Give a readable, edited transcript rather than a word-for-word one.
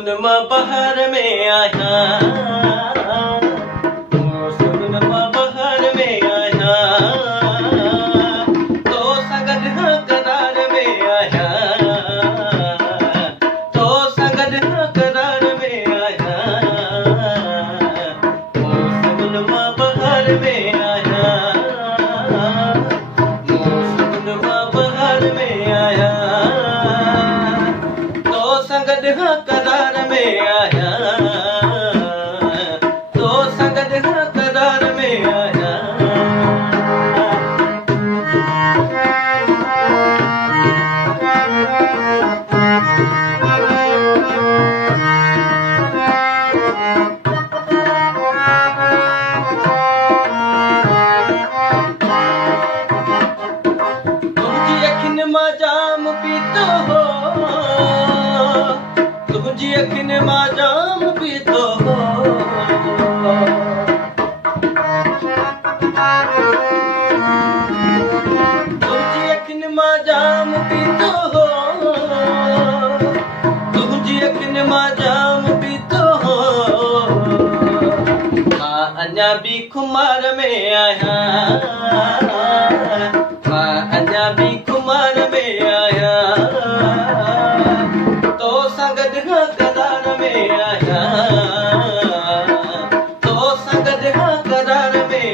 मौसम मां बहार में आया, मौसम मां बहार में आया, तो संगत करार में आया, तो संगत करार में आया, मौसम मां बहार में आया, मौसम मां बहार में आया, तो संगत करार में आया, तो संगत करार में आया। तुझी अखिन मां जाम पीतो हो, तुझी अखिन मां जाम पीतो हो, तुझी अखिन मां जाम पीतो हो, तुझी अखिन मां जाम पीतो हो, मां अञा बि खुमार में आया, मां अञा बि खुमार में आया, तो संगत करार में आया, तो संगत करार में